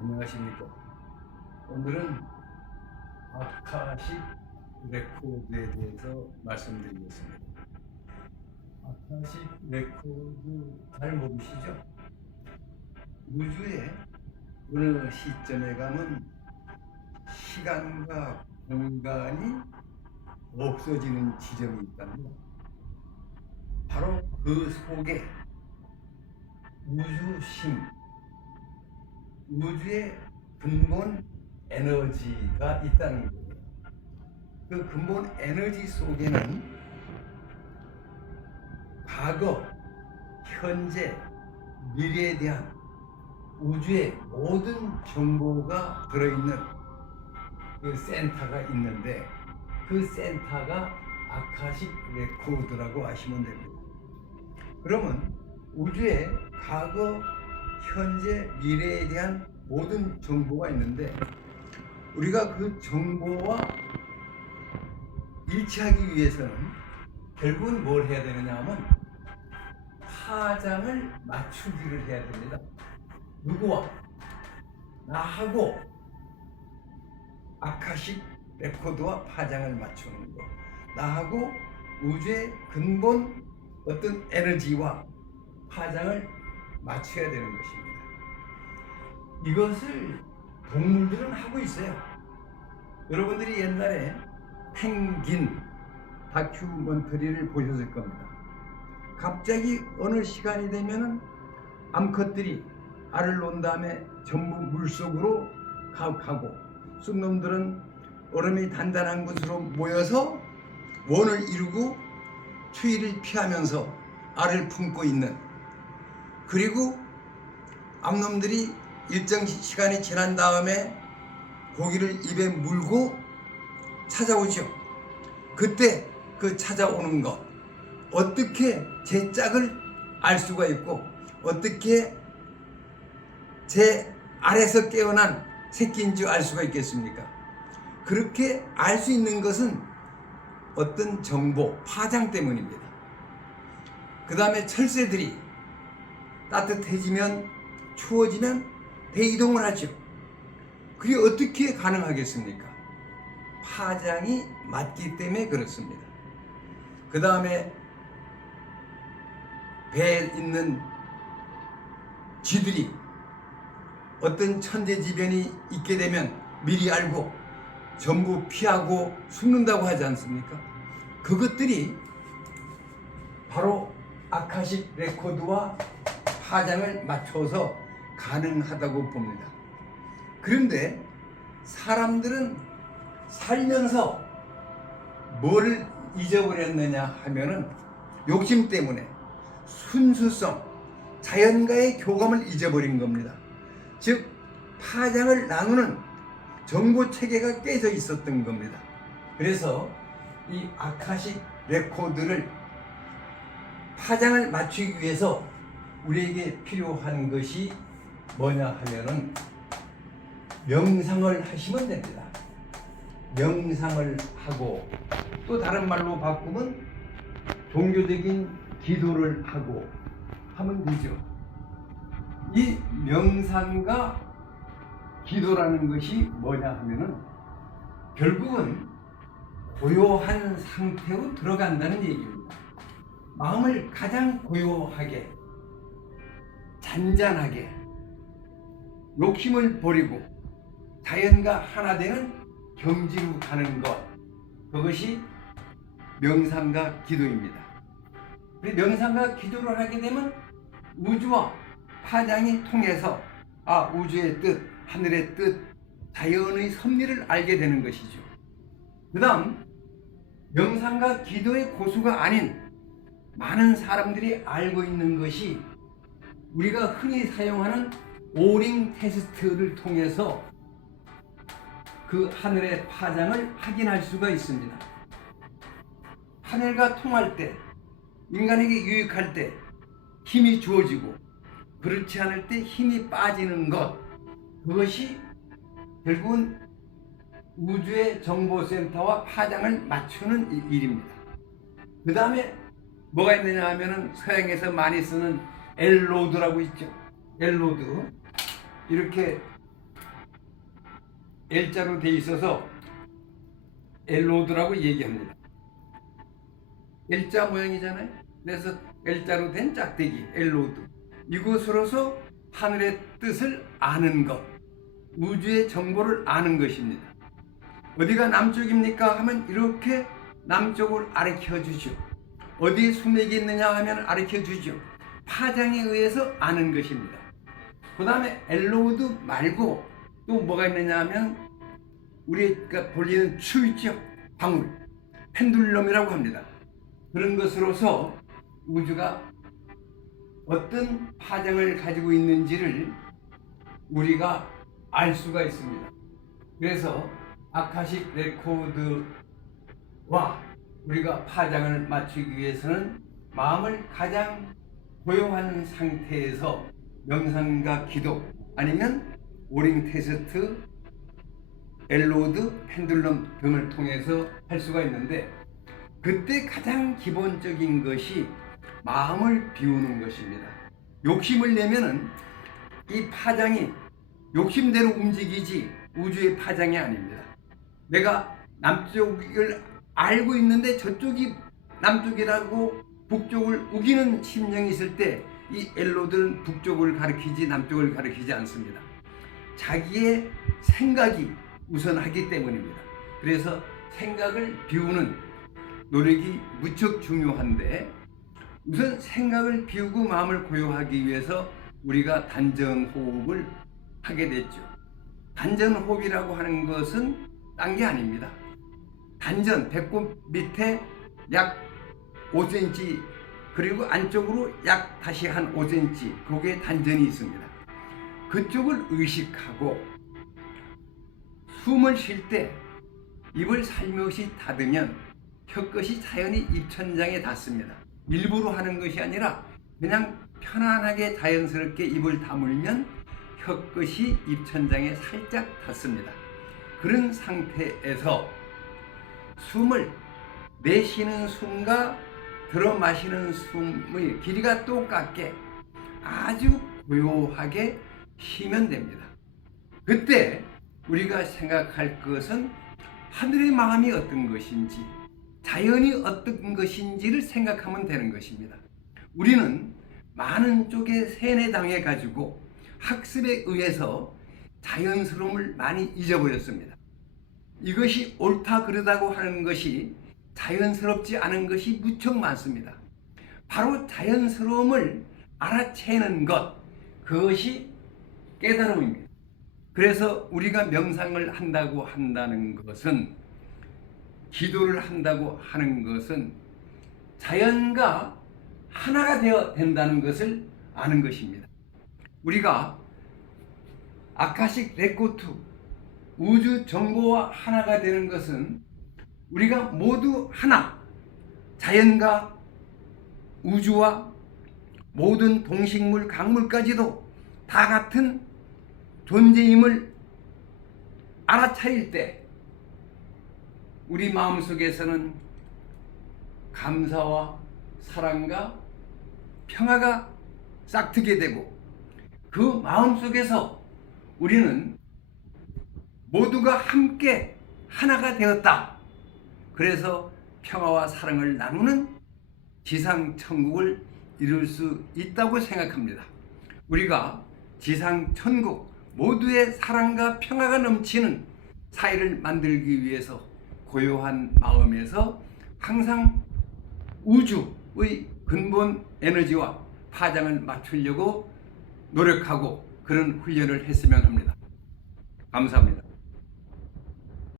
안녕하십니까. 오늘은 아카식 레코드에 대해서 말씀드리겠습니다. 아카식 레코드 잘 모르시죠? 우주의 어느 시점에 가면 시간과 공간이 없어지는 지점이 있답니다. 바로 그 속에 우주심, 우주의 근본 에너지가 있다는 거예요. 그 근본 에너지 속에는 과거, 현재, 미래에 대한 우주의 모든 정보가 들어있는 그 센터가 있는데, 그 센터가 아카식 레코드라고 하시면 됩니다. 그러면 우주의 과거, 현재, 미래에 대한 모든 정보가 있는데, 우리가 그 정보와 일치하기 위해서는 결국은 뭘 해야 되느냐 하면 파장을 맞추기를 해야 됩니다. 누구와? 나하고 아카식 레코드와 파장을 맞추는 것. 나하고 우주의 근본 어떤 에너지와 파장을 맞춰야 되는 것입니다. 이것을 동물들은 하고 있어요. 여러분들이 옛날에 펭귄 다큐멘터리를 보셨을 겁니다. 갑자기 어느 시간이 되면은 암컷들이 알을 놓은 다음에 전부 물속으로 가고, 쑥놈들은 얼음이 단단한 곳으로 모여서 원을 이루고 추위를 피하면서 알을 품고 있는, 그리고 암놈들이 일정 시간이 지난 다음에 고기를 입에 물고 찾아오죠. 그때 그 찾아오는 것, 어떻게 제 짝을 알 수가 있고, 어떻게 제 알에서 깨어난 새끼인 줄 알 수가 있겠습니까? 그렇게 알 수 있는 것은 어떤 정보, 파장 때문입니다. 그 다음에 철새들이 따뜻해지면, 추워지면 대이동을 하죠. 그게 어떻게 가능하겠습니까? 파장이 맞기 때문에 그렇습니다. 그 다음에 배에 있는 쥐들이 어떤 천재지변이 있게 되면 미리 알고 전부 피하고 숨는다고 하지 않습니까? 그것들이 바로 아카식 레코드와 파장을 맞춰서 가능하다고 봅니다. 그런데 사람들은 살면서 뭐를 잊어버렸느냐 하면은 욕심 때문에 순수성, 자연과의 교감을 잊어버린 겁니다. 즉 파장을 나누는 정보 체계가 깨져 있었던 겁니다. 그래서 이 아카식 레코드를 파장을 맞추기 위해서 우리에게 필요한 것이 뭐냐 하면은 명상을 하시면 됩니다. 명상을 하고, 또 다른 말로 바꾸면 종교적인 기도를 하고 하면 되죠. 이 명상과 기도라는 것이 뭐냐 하면은 결국은 고요한 상태로 들어간다는 얘기입니다. 마음을 가장 고요하게, 잔잔하게, 욕심을 버리고 자연과 하나 되는 경지로 가는 것, 그것이 명상과 기도입니다. 명상과 기도를 하게 되면 우주와 파장이 통해서 우주의 뜻, 하늘의 뜻, 자연의 섭리를 알게 되는 것이죠. 그 다음 명상과 기도의 고수가 아닌 많은 사람들이 알고 있는 것이 우리가 흔히 사용하는 오링 테스트를 통해서 그 하늘의 파장을 확인할 수가 있습니다. 하늘과 통할 때, 인간에게 유익할 때 힘이 주어지고, 그렇지 않을 때 힘이 빠지는 것, 그것이 결국은 우주의 정보센터와 파장을 맞추는 일입니다. 그 다음에 뭐가 있느냐 하면은 서양에서 많이 쓰는 엘로드라고 있죠. 엘로드, 이렇게 L자로 돼 있어서 엘로드라고 얘기합니다. L자 모양이잖아요. 그래서 L자로 된 짝대기 엘로드, 이것으로서 하늘의 뜻을 아는 것, 우주의 정보를 아는 것입니다. 어디가 남쪽입니까 하면 이렇게 남쪽을 가르쳐 주죠. 어디에 수맥이 있느냐 하면 가르쳐 주죠. 파장에 의해서 아는 것입니다. 그 다음에 엘로드 말고 또 뭐가 있느냐 하면 우리가 돌리는 추 있죠. 방울, 펜듈럼이라고 합니다. 그런 것으로서 우주가 어떤 파장을 가지고 있는지를 우리가 알 수가 있습니다. 그래서 아카식 레코드와 우리가 파장을 맞추기 위해서는 마음을 가장 고요한 상태에서 명상과 기도, 아니면 오링 테스트, 엘로드, 펜듈럼 등을 통해서 할 수가 있는데, 그때 가장 기본적인 것이 마음을 비우는 것입니다. 욕심을 내면은 이 파장이 욕심대로 움직이지 우주의 파장이 아닙니다. 내가 남쪽을 알고 있는데 저쪽이 남쪽이라고 북쪽을 우기는 심령이 있을 때 이 엘로드는 북쪽을 가리키지 남쪽을 가리키지 않습니다. 자기의 생각이 우선하기 때문입니다. 그래서 생각을 비우는 노력이 무척 중요한데, 우선 생각을 비우고 마음을 고요하기 위해서 우리가 단전호흡을 하게 됐죠. 단전호흡이라고 하는 것은 딴 게 아닙니다. 단전, 배꼽 밑에 약 5cm, 그리고 안쪽으로 약 다시 한 5cm, 거기에 단전이 있습니다. 그쪽을 의식하고 숨을 쉴 때 입을 살며시 닫으면 혀끝이 자연히 입천장에 닿습니다. 일부러 하는 것이 아니라 그냥 편안하게 자연스럽게 입을 다물면 혀끝이 입천장에 살짝 닿습니다. 그런 상태에서 숨을 내쉬는 숨과 들어 마시는 숨의 길이가 똑같게 아주 고요하게 쉬면 됩니다. 그때 우리가 생각할 것은 하늘의 마음이 어떤 것인지, 자연이 어떤 것인지를 생각하면 되는 것입니다. 우리는 많은 쪽에 세뇌당해 가지고 학습에 의해서 자연스러움을 많이 잊어버렸습니다. 이것이 옳다 그러다고 하는 것이 자연스럽지 않은 것이 무척 많습니다. 바로 자연스러움을 알아채는 것, 그것이 깨달음입니다. 그래서 우리가 명상을 한다고 한다는 것은, 기도를 한다고 하는 것은 자연과 하나가 되어 된다는 것을 아는 것입니다. 우리가 아카식 레코드, 우주 정보와 하나가 되는 것은 우리가 모두 하나, 자연과 우주와 모든 동식물, 강물까지도 다 같은 존재임을 알아차릴 때 우리 마음속에서는 감사와 사랑과 평화가 싹트게 되고, 그 마음속에서 우리는 모두가 함께 하나가 되었다. 그래서 평화와 사랑을 나누는 지상천국을 이룰 수 있다고 생각합니다. 우리가 지상천국, 모두의 사랑과 평화가 넘치는 사회를 만들기 위해서 고요한 마음에서 항상 우주의 근본 에너지와 파장을 맞추려고 노력하고 그런 훈련을 했으면 합니다. 감사합니다.